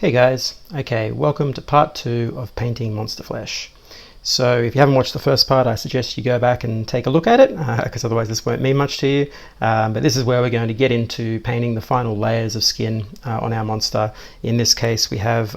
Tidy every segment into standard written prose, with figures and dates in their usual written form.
Hey guys, okay, welcome to part 2 of painting Monster Flesh. So if you haven't watched the first part, I suggest you go back and take a look at it, because otherwise this won't mean much to you. But this is where we're going to get into painting the final layers of skin on our monster. In this case we have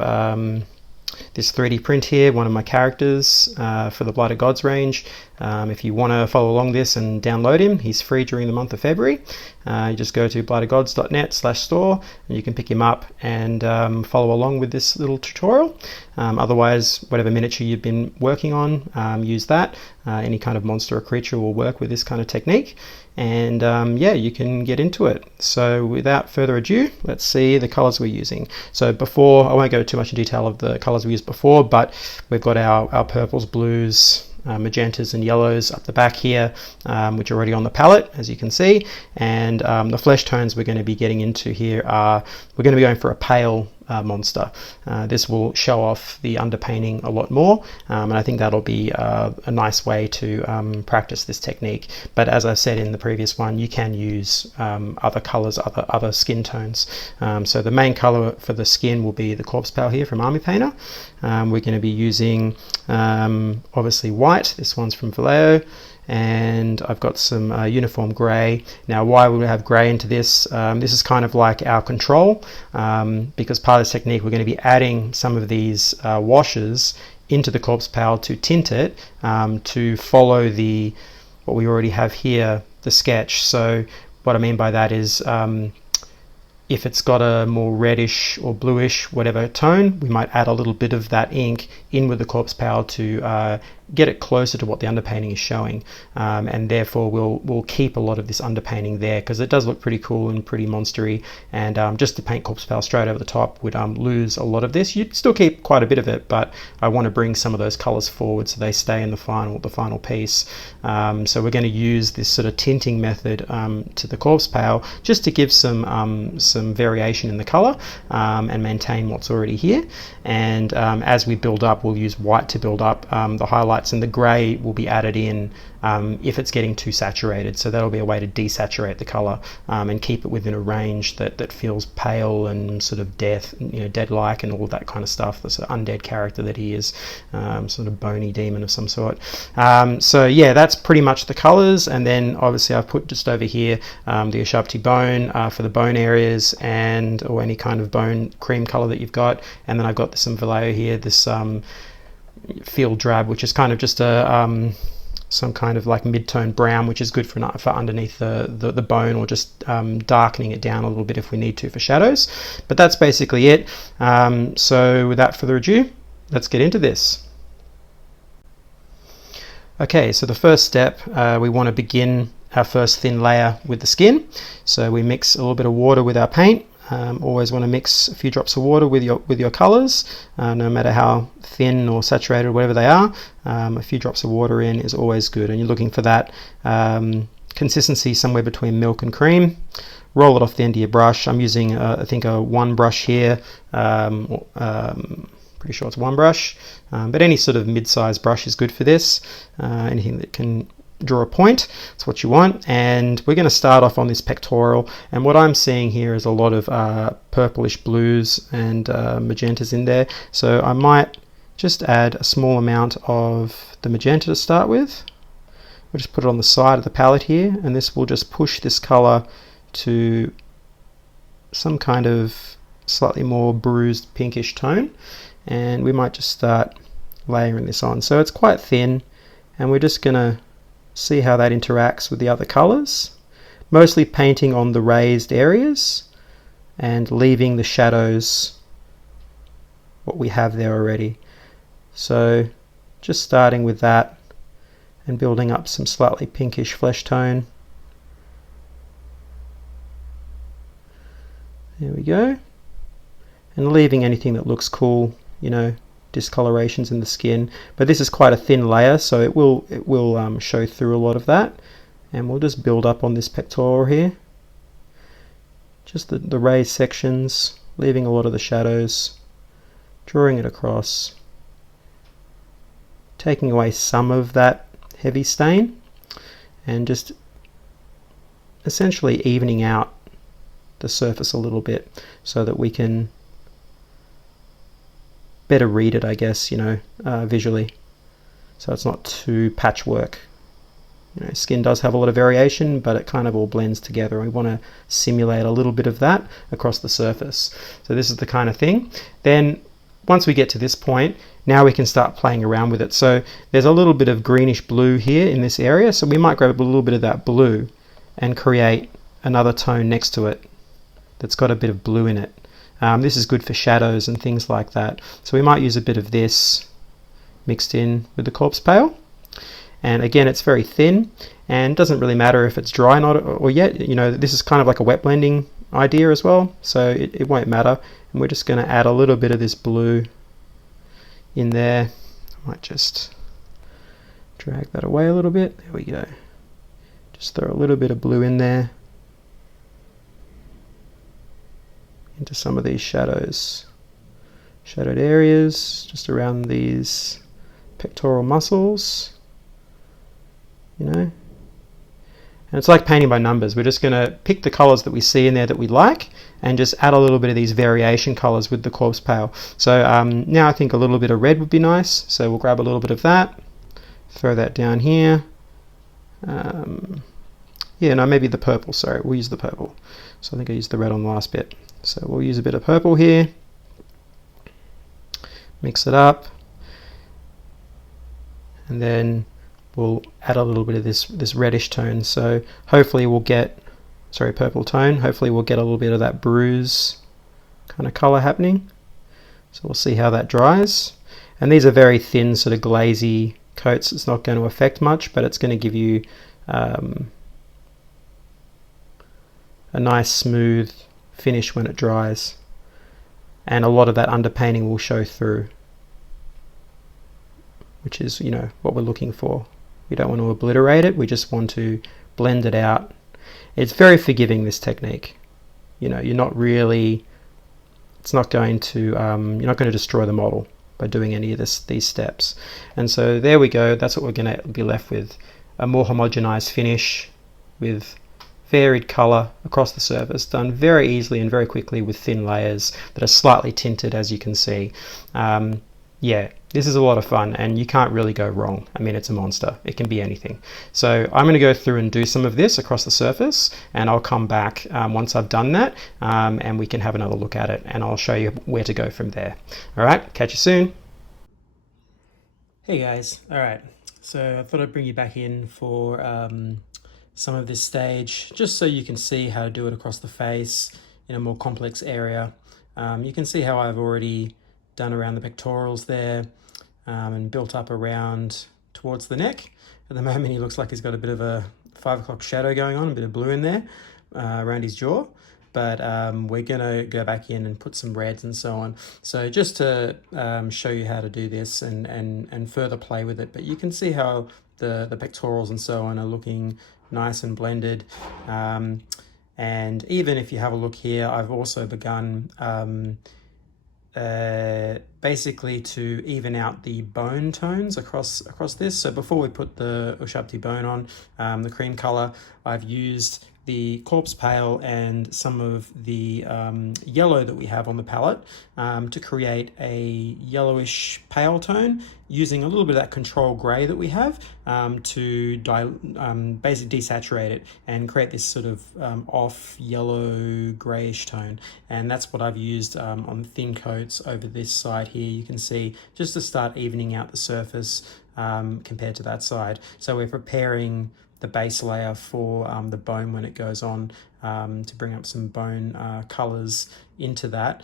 this 3D print here, one of my characters for the Blighted Gods range. If you want to follow along this and download him, he's free during the month of February. You just go to blightedgods.net/store and you can pick him up and follow along with this little tutorial. Otherwise, whatever miniature you've been working on, use that. Any kind of monster or creature will work with this kind of technique. And yeah, you can get into it. So without further ado, let's see the colors we're using. So before, I won't go too much in detail of the colors we used before, but we've got our purples, blues, magentas and yellows up the back here, which are already on the palette, as you can see. And the flesh tones we're going to be getting into here are, we're going to be going for a pale monster. This will show off the underpainting a lot more, and I think that'll be a nice way to practice this technique. But as I said in the previous one, you can use other colors, other skin tones. So the main color for the skin will be the corpse pale here from Army Painter. We're going to be using obviously white. This one's from Vallejo. And I've got some uniform grey. Now why would we have grey into this? This is kind of like our control, because part of this technique we're going to be adding some of these washes into the corpse pale to tint it, to follow what we already have here, the sketch. So what I mean by that is if it's got a more reddish or bluish whatever tone, we might add a little bit of that ink in with the corpse pale to get it closer to what the underpainting is showing, and therefore we'll keep a lot of this underpainting there, because it does look pretty cool and pretty monstery. And just to paint corpse pale straight over the top would lose a lot of this. You'd still keep quite a bit of it, but I want to bring some of those colors forward so they stay in the final piece. So we're going to use this sort of tinting method to the corpse pale, just to give some variation in the color and maintain what's already here. And as we build up, we'll use white to build up the highlights, and the grey will be added in if it's getting too saturated. So that'll be a way to desaturate the color and keep it within a range that feels pale and sort of dead-like and all that kind of stuff. The sort of undead character that he is, sort of bony demon of some sort. So yeah, that's pretty much the colors. And then obviously I've put just over here the Ushabti bone for the bone areas, or any kind of bone cream color that you've got. And then I've got some Vallejo here, this field drab, which is kind of just some kind of like mid-tone brown, which is good for underneath the bone, or just darkening it down a little bit if we need to for shadows. But that's basically it. So without further ado, let's get into this. Okay, so the first step, we want to begin our first thin layer with the skin. So we mix a little bit of water with our paint. Always want to mix a few drops of water with your colors, no matter how thin or saturated or whatever they are. A few drops of water in is always good, and you're looking for that consistency somewhere between milk and cream. Roll it off the end of your brush. I'm using I think a one brush here, pretty sure it's one brush, but any sort of mid-sized brush is good for this. Anything that can draw a point, that's what you want. And we're going to start off on this pectoral, and what I'm seeing here is a lot of purplish blues and magentas in there. So I might just add a small amount of the magenta to start with. We'll just put it on the side of the palette here, and this will just push this color to some kind of slightly more bruised pinkish tone. And we might just start layering this on. So it's quite thin, and we're just going to see how that interacts with the other colors, mostly painting on the raised areas and leaving the shadows what we have there already. So just starting with that and building up some slightly pinkish flesh tone. There we go. And leaving anything that looks cool, discolorations in the skin. But this is quite a thin layer, so it will show through a lot of that. And we'll just build up on this pectoral here, just the raised sections, leaving a lot of the shadows, drawing it across, taking away some of that heavy stain, and just essentially evening out the surface a little bit so that we can better read it, I guess, visually. So it's not too patchwork. Skin does have a lot of variation, but it kind of all blends together. We want to simulate a little bit of that across the surface. So this is the kind of thing. Then once we get to this point, now we can start playing around with it. So there's a little bit of greenish blue here in this area, so we might grab a little bit of that blue and create another tone next to it that's got a bit of blue in it. This is good for shadows and things like that. So we might use a bit of this mixed in with the corpse pale. And again, it's very thin, and doesn't really matter if it's dry or yet. This is kind of like a wet blending idea as well, so it won't matter. And we're just going to add a little bit of this blue in there. I might just drag that away a little bit. There we go. Just throw a little bit of blue in there into some of these shadowed areas, just around these pectoral muscles. And it's like painting by numbers. We're just going to pick the colors that we see in there that we like and just add a little bit of these variation colors with the corpse pale. So now I think a little bit of red would be nice, so we'll grab a little bit of that, throw that down here. Maybe the purple, sorry, we'll use the purple. So I think I used the red on the last bit, so we'll use a bit of purple here, mix it up, and then we'll add a little bit of this reddish tone. So hopefully we'll get, purple tone. Hopefully we'll get a little bit of that bruise kind of color happening. So we'll see how that dries. And these are very thin, sort of glazy coats. It's not going to affect much, but it's going to give you a nice smooth finish when it dries. And a lot of that underpainting will show through, which is, what we're looking for. We don't want to obliterate it, we just want to blend it out. It's very forgiving, this technique. You're not really, it's not going to, you're not going to destroy the model by doing any of these steps. And so there we go, that's what we're going to be left with, a more homogenized finish with varied color across the surface, done very easily and very quickly with thin layers that are slightly tinted, as you can see. Yeah, this is a lot of fun, and you can't really go wrong. I mean, it's a monster. It can be anything. So I'm going to go through and do some of this across the surface, and I'll come back once I've done that, and we can have another look at it, and I'll show you where to go from there. All right, catch you soon. Hey guys, all right. So I thought I'd bring you back in for some of this stage, just so you can see how to do it across the face in a more complex area. You can see how I've already done around the pectorals there, and built up around towards the neck. At the moment he looks like he's got a bit of a 5 o'clock shadow going on, a bit of blue in there around his jaw, but we're gonna go back in and put some reds and so on. So just to show you how to do this and further play with it, but you can see how the pectorals and so on are looking nice and blended. And even if you have a look here, I've also begun basically to even out the bone tones across this. So before we put the Ushabti bone on, the cream color, I've used the corpse pale and some of the yellow that we have on the palette to create a yellowish pale tone, using a little bit of that control gray that we have to basically desaturate it and create this sort of off yellow grayish tone. And that's what I've used on thin coats over this side here. You can see, just to start evening out the surface compared to that side. So we're preparing the base layer for the bone when it goes on, to bring up some bone colors into that.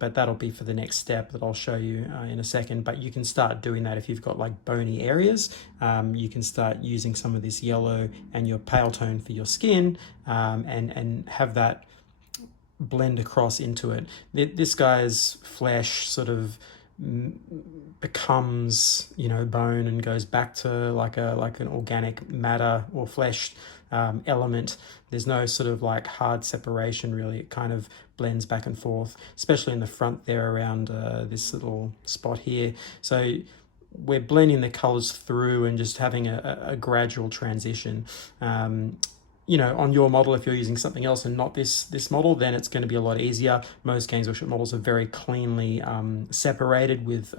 But that'll be for the next step that I'll show you in a second. But you can start doing that if you've got like bony areas. You can start using some of this yellow and your pale tone for your skin, and have that blend across into it. This guy's flesh sort of becomes, bone and goes back to like an organic matter or flesh element. There's no sort of like hard separation really. It kind of blends back and forth, especially in the front there around this little spot here. So we're blending the colors through and just having a gradual transition. you know, on your model, if you're using something else and not this model, then it's going to be a lot easier. Most games workshop models are very cleanly separated with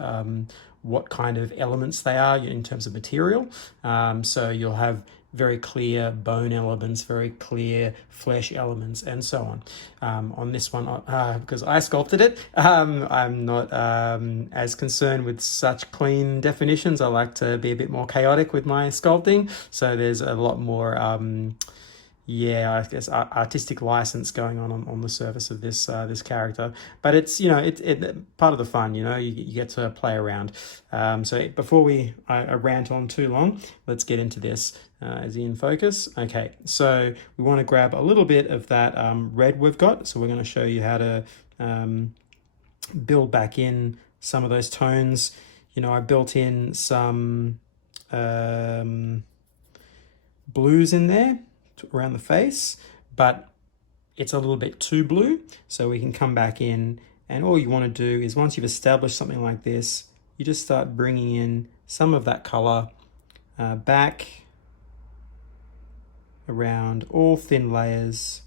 what kind of elements they are in terms of material. So you'll have very clear bone elements, very clear flesh elements, and so on. On this one, because I sculpted it, I'm not as concerned with such clean definitions. I like to be a bit more chaotic with my sculpting, so there's a lot more yeah, I guess artistic license going on the surface of this this character, but it's, you know, it part of the fun. You know, you get to play around. So before I rant on too long, let's get into this. Is he in focus? Okay, so we want to grab a little bit of that red we've got. So we're going to show you how to build back in some of those tones. You know, I built in some blues in there around the face, but it's a little bit too blue, so we can come back in, and all you want to do is, once you've established something like this, you just start bringing in some of that color back around all thin layers,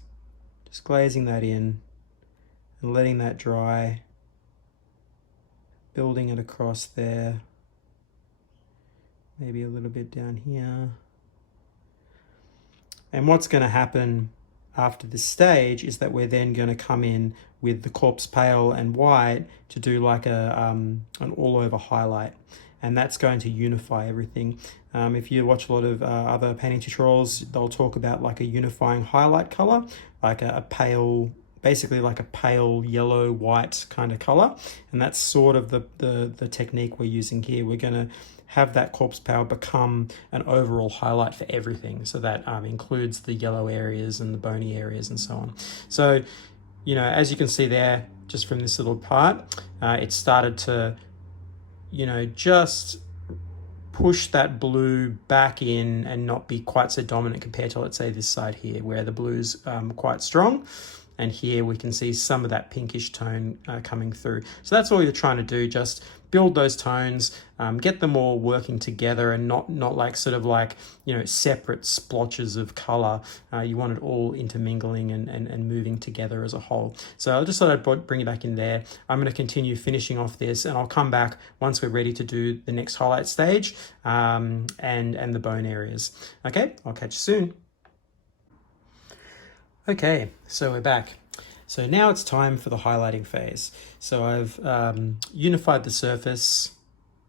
just glazing that in and letting that dry, building it across there, maybe a little bit down here. And what's going to happen after this stage is that we're then going to come in with the corpse pale and white to do like an all over highlight, and that's going to unify everything. If you watch a lot of other painting tutorials, they'll talk about like a unifying highlight color, like a pale, basically like a pale yellow white kind of color, and that's sort of the technique we're using here. We're going to have that corpse pale become an overall highlight for everything, so that includes the yellow areas and the bony areas and so on. So, you know, as you can see there, just from this little part, it started to, you know, just push that blue back in and not be quite so dominant compared to, let's say, this side here, where the blue's quite strong. And here we can see some of that pinkish tone coming through. So that's all you're trying to do, just build those tones, get them all working together, and not like sort of like, you know, separate splotches of color. You want it all intermingling and moving together as a whole. So I just thought I'd bring it back in there. I'm going to continue finishing off this, and I'll come back once we're ready to do the next highlight stage and the bone areas. Okay, I'll catch you soon. Okay, so we're back. So now it's time for the highlighting phase. So I've unified the surface,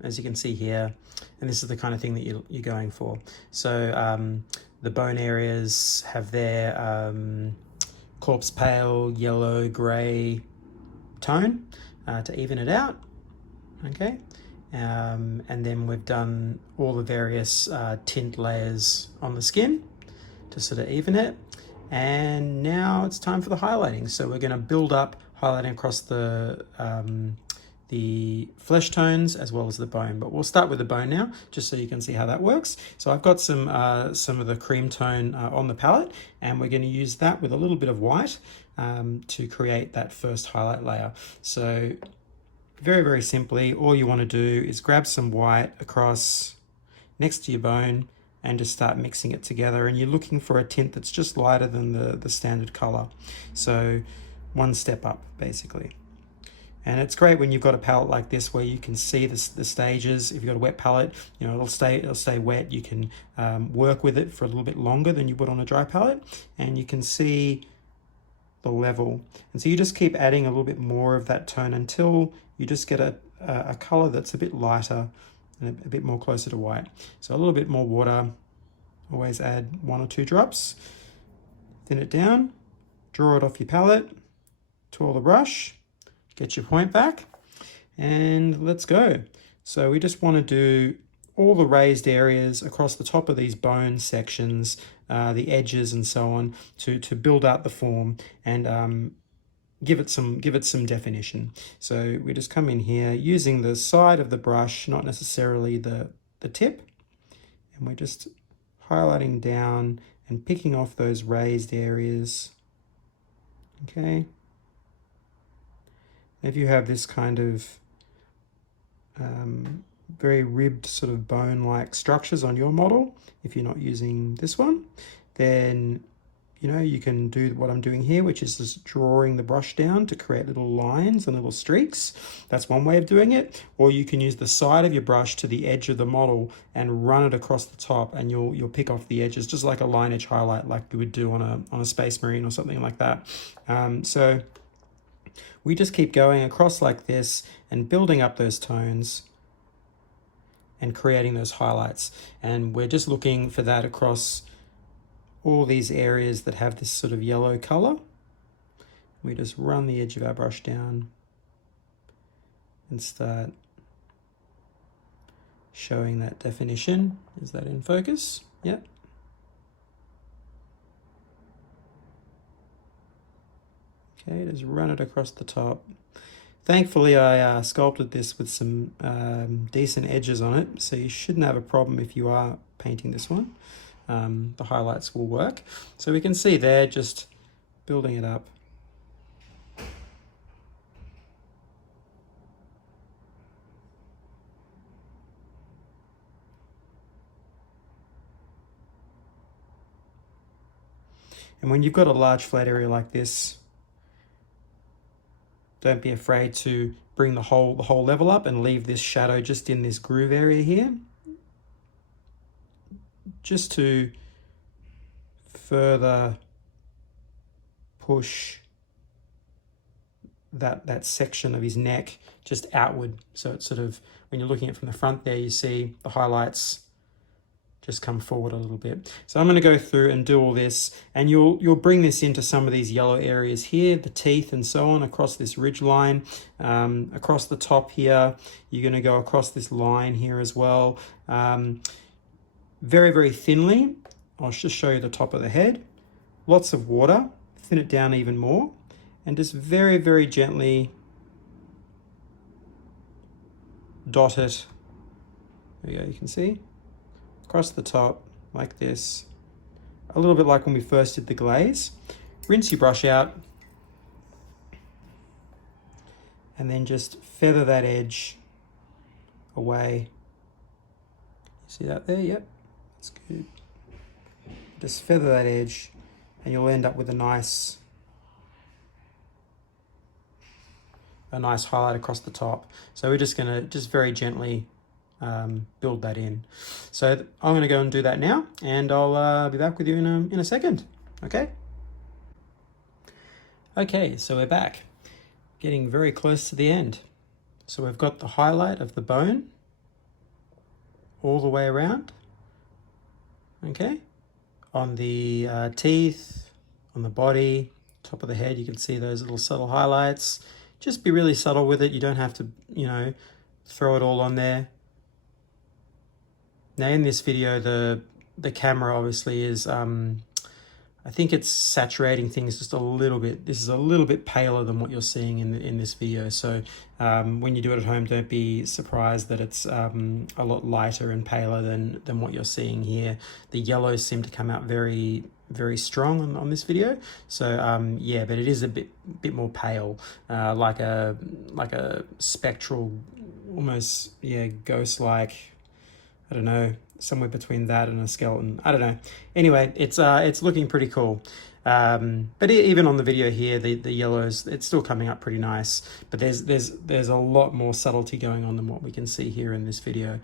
as you can see here, and this is the kind of thing that you're going for. So the bone areas have their corpse pale, yellow, grey tone to even it out, okay? And then we've done all the various tint layers on the skin to sort of even it. And now it's time for the highlighting. So we're going to build up highlighting across the flesh tones as well as the bone. But we'll start with the bone now, just so you can see how that works. So I've got some of the cream tone on the palette, and we're going to use that with a little bit of white to create that first highlight layer. So very, very simply, all you want to do is grab some white across next to your bone and just start mixing it together, and you're looking for a tint that's just lighter than the standard color. So one step up, basically. And it's great when you've got a palette like this where you can see the stages. If you've got a wet palette, you know, it'll stay wet. You can work with it for a little bit longer than you would on a dry palette, and you can see the level. And so you just keep adding a little bit more of that tone until you just get a color that's a bit lighter and a bit more closer to white. So a little bit more water, always add 1 or 2 drops, thin it down, draw it off your palette, twirl the brush, get your point back, and let's go. So we just want to do all the raised areas across the top of these bone sections, the edges and so on, to build out the form and give it some definition. So we just come in here using the side of the brush, not necessarily the tip, and we're just highlighting down and picking off those raised areas. Okay. If you have this kind of very ribbed sort of bone-like structures on your model, if you're not using this one, then you know, you can do what I'm doing here, which is just drawing the brush down to create little lines and little streaks. That's one way of doing it. Or you can use the side of your brush to the edge of the model and run it across the top, and you'll pick off the edges, just like a line edge highlight, like you would do on a Space Marine or something like that. So we just keep going across like this and building up those tones and creating those highlights. And we're just looking for that across all these areas that have this sort of yellow color. We just run the edge of our brush down and start showing that definition. Is that in focus? Yep. Okay, just run it across the top. Thankfully, I sculpted this with some decent edges on it, so you shouldn't have a problem if you are painting this one. The highlights will work. So we can see there, just building it up. And when you've got a large flat area like this, don't be afraid to bring the whole level up and leave this shadow just in this groove area here, just to further push that section of his neck just outward. So it's sort of, when you're looking at it from the front there, you see the highlights just come forward a little bit. So I'm going to go through and do all this, and you'll bring this into some of these yellow areas here, the teeth and so on, across this ridge line, across the top here. You're going to go across this line here as well. Very, very thinly. I'll just show you the top of the head. Lots of water, thin it down even more, and just very, very gently dot it. There you go, you can see. Across the top, like this. A little bit like when we first did the glaze. Rinse your brush out, and then just feather that edge away. See that there? Yep, that's good. Just feather that edge, and you'll end up with a nice highlight across the top. So we're just gonna very gently build that in. So I'm going to go and do that now, and I'll be back with you in a second. Okay. Okay, so we're back, getting very close to the end. So we've got the highlight of the bone all the way around. Okay, on the teeth, on the body, top of the head, you can see those little subtle highlights. Just be really subtle with it. You don't have to, you know, throw it all on there. Now in this video, the camera obviously is, I think it's saturating things just a little bit. This is a little bit paler than what you're seeing in this video. So when you do it at home, don't be surprised that it's a lot lighter and paler than what you're seeing here. The yellows seem to come out very, very strong on this video. So yeah, but it is a bit more pale, like a spectral, almost, yeah, ghost-like. I don't know, somewhere between that and a skeleton. I don't know. Anyway, it's looking pretty cool. But even on the video here, the yellows, it's still coming up pretty nice. But there's a lot more subtlety going on than what we can see here in this video.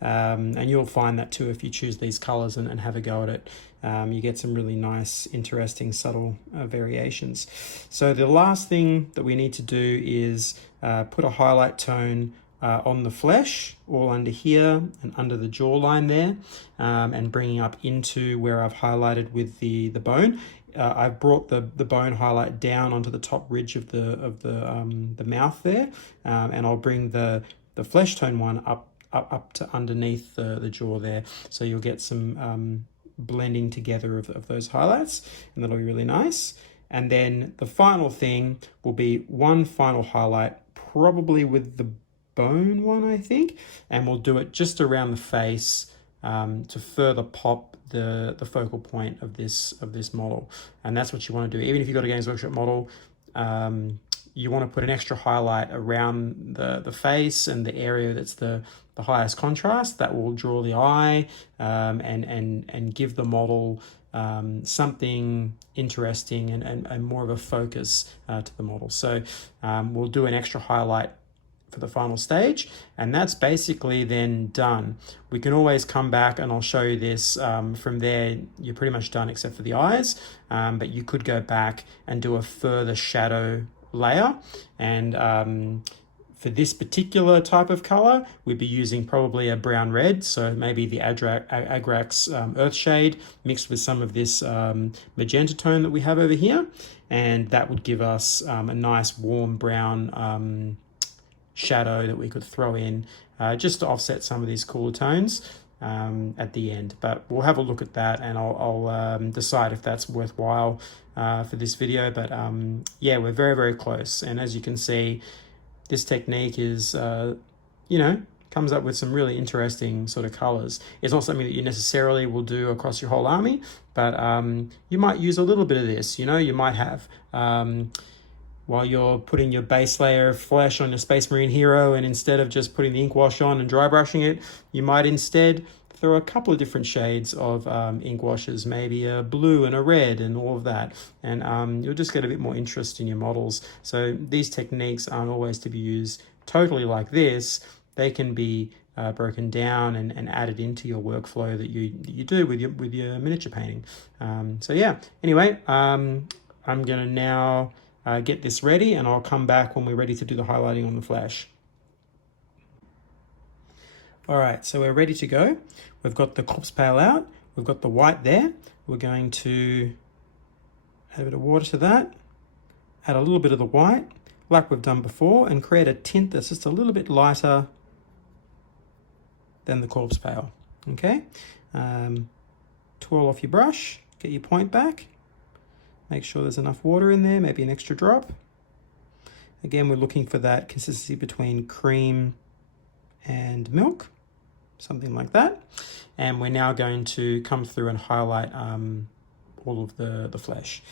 And you'll find that too if you choose these colors and have a go at it. You get some really nice, interesting, subtle variations. So the last thing that we need to do is put a highlight tone on the flesh, all under here and under the jawline there, and bringing up into where I've highlighted with the bone. I've brought the bone highlight down onto the top ridge of the mouth there, and I'll bring the flesh tone one up to underneath the jaw there, so you'll get some blending together of those highlights, and that'll be really nice. And then the final thing will be one final highlight, probably with the bone one, I think, and we'll do it just around the face to further pop the focal point of this model. And that's what you want to do. Even if you've got a Games Workshop model, you want to put an extra highlight around the face and the area that's the highest contrast. That will draw the eye and give the model something interesting and more of a focus to the model. So we'll do an extra highlight for the final stage, and that's basically then done. We can always come back and I'll show you this. From there you're pretty much done except for the eyes, but you could go back and do a further shadow layer, and for this particular type of color, we'd be using probably a brown red, so maybe the Agrax Earth Shade mixed with some of this magenta tone that we have over here, and that would give us a nice warm brown shadow that we could throw in just to offset some of these cooler tones at the end. But we'll have a look at that, and I'll decide if that's worthwhile for this video. But yeah, we're very, very close, and as you can see, this technique is, comes up with some really interesting sort of colors. It's not something that you necessarily will do across your whole army, but you might use a little bit of this. You might have, while you're putting your base layer of flesh on your Space Marine hero, and instead of just putting the ink wash on and dry brushing it, you might instead throw a couple of different shades of ink washes, maybe a blue and a red and all of that, and you'll just get a bit more interest in your models. So these techniques aren't always to be used totally like this. They can be broken down and added into your workflow that you do with your miniature painting. So yeah, anyway, I'm gonna now get this ready, and I'll come back when we're ready to do the highlighting on the flash. All right, so we're ready to go. We've got the corpse pale out. We've got the white there. We're going to add a bit of water to that, add a little bit of the white, like we've done before, and create a tint that's just a little bit lighter than the corpse pale, okay? Twirl off your brush, get your point back, make sure there's enough water in there, maybe an extra drop. Again, we're looking for that consistency between cream and milk, something like that. And we're now going to come through and highlight all of the flesh.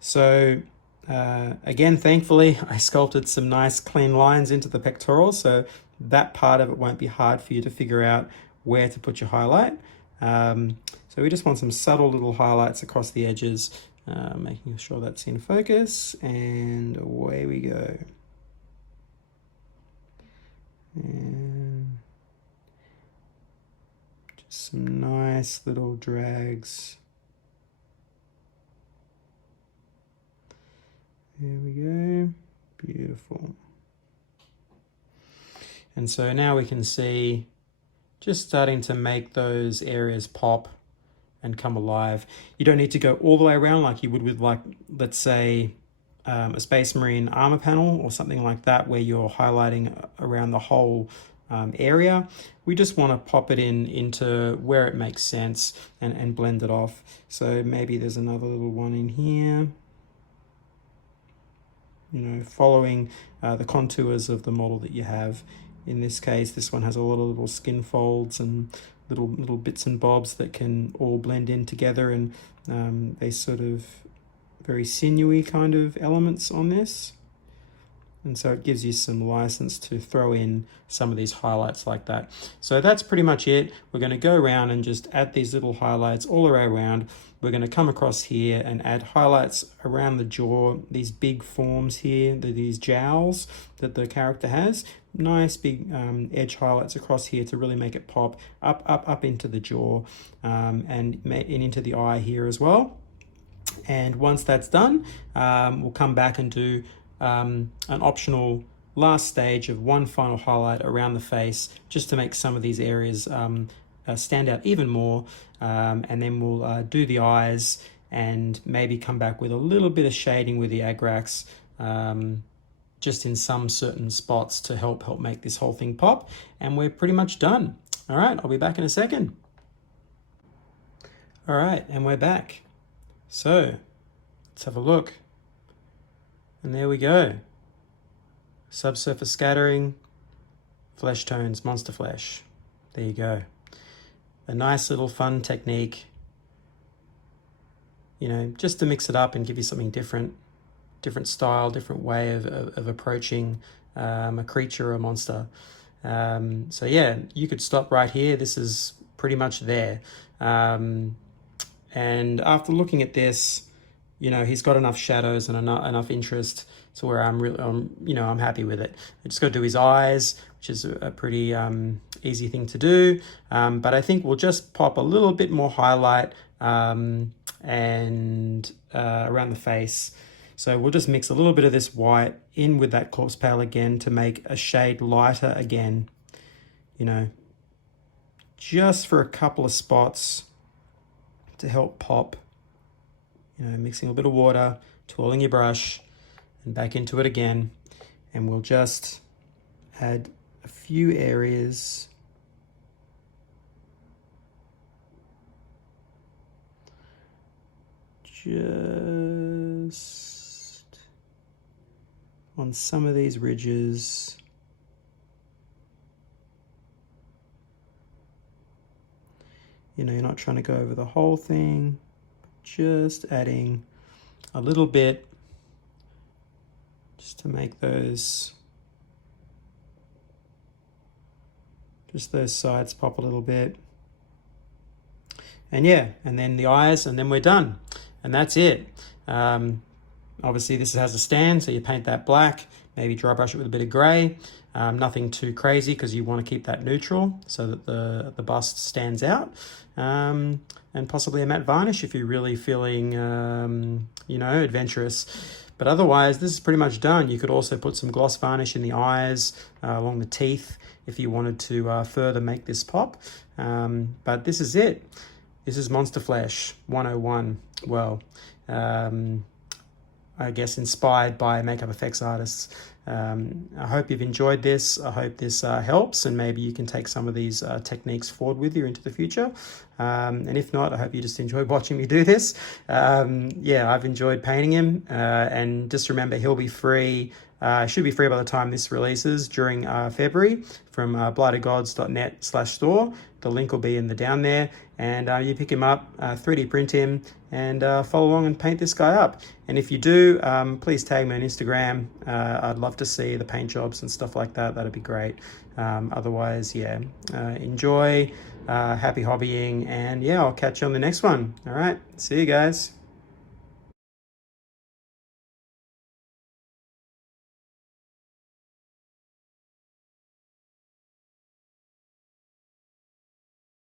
So again, thankfully, I sculpted some nice clean lines into the pectorals, so that part of it won't be hard for you to figure out where to put your highlight. So we just want some subtle little highlights across the edges, making sure that's in focus, and away we go. And just some nice little drags. There we go, beautiful. And so now we can see just starting to make those areas pop and come alive. You don't need to go all the way around like you would with, like, let's say, a Space Marine armor panel or something like that, where you're highlighting around the whole area. We just want to pop it into where it makes sense and blend it off. So maybe there's another little one in here, following the contours of the model that you have. In this case, this one has a lot of little skin folds and little bits and bobs that can all blend in together, and they sort of very sinewy kind of elements on this. And so it gives you some license to throw in some of these highlights like that. So that's pretty much it. We're going to go around and just add these little highlights all around. We're going to come across here and add highlights around the jaw, these big forms here, these jowls that the character has. Nice big edge highlights across here to really make it pop up into the jaw, and into the eye here as well. And once that's done, we'll come back and do an optional last stage of one final highlight around the face, just to make some of these areas stand out even more, and then we'll do the eyes and maybe come back with a little bit of shading with the Agrax, just in some certain spots to help make this whole thing pop, and we're pretty much done. All right, I'll be back in a second. All right, and we're back. So let's have a look. And there we go. Subsurface scattering, flesh tones, monster flesh. There you go. A nice little fun technique, just to mix it up and give you something different style, different way of approaching a creature or a monster. So yeah, you could stop right here. This is pretty much there. And after looking at this, you know, he's got enough shadows and enough interest to where I'm really, you know, I'm happy with it. I just got to do his eyes, which is a pretty easy thing to do. But I think we'll just pop a little bit more highlight and around the face. So we'll just mix a little bit of this white in with that corpse pale again to make a shade lighter again, you know, just for a couple of spots to help pop. You know, mixing a bit of water, twirling your brush, and back into it again. And we'll just add a few areas. Just on some of these ridges. You know, you're not trying to go over the whole thing, just adding a little bit just to make those, just those sides pop a little bit. And yeah, and then the eyes, and then we're done. And that's it. Obviously this has a stand, so you paint that black, maybe dry brush it with a bit of grey. Nothing too crazy because you want to keep that neutral so that the bust stands out. And possibly a matte varnish if you're really feeling, you know, adventurous. But otherwise, this is pretty much done. You could also put some gloss varnish in the eyes, along the teeth, if you wanted to further make this pop. But this is it. This is Monster Flesh 101. Well, I guess inspired by makeup effects artists. I hope you've enjoyed this. I hope this helps, and maybe you can take some of these techniques forward with you into the future. And if not, I hope you just enjoyed watching me do this. Yeah, I've enjoyed painting him, and just remember he'll be free. Should be free by the time this releases during February from blightedgods.net/store. The link will be in the down there, and you pick him up, 3D print him, and follow along and paint this guy up. And if you do, please tag me on Instagram. I'd love to see the paint jobs and stuff like that. That'd be great. Otherwise, yeah, enjoy, happy hobbying, and yeah, I'll catch you on the next one. All right, see you guys.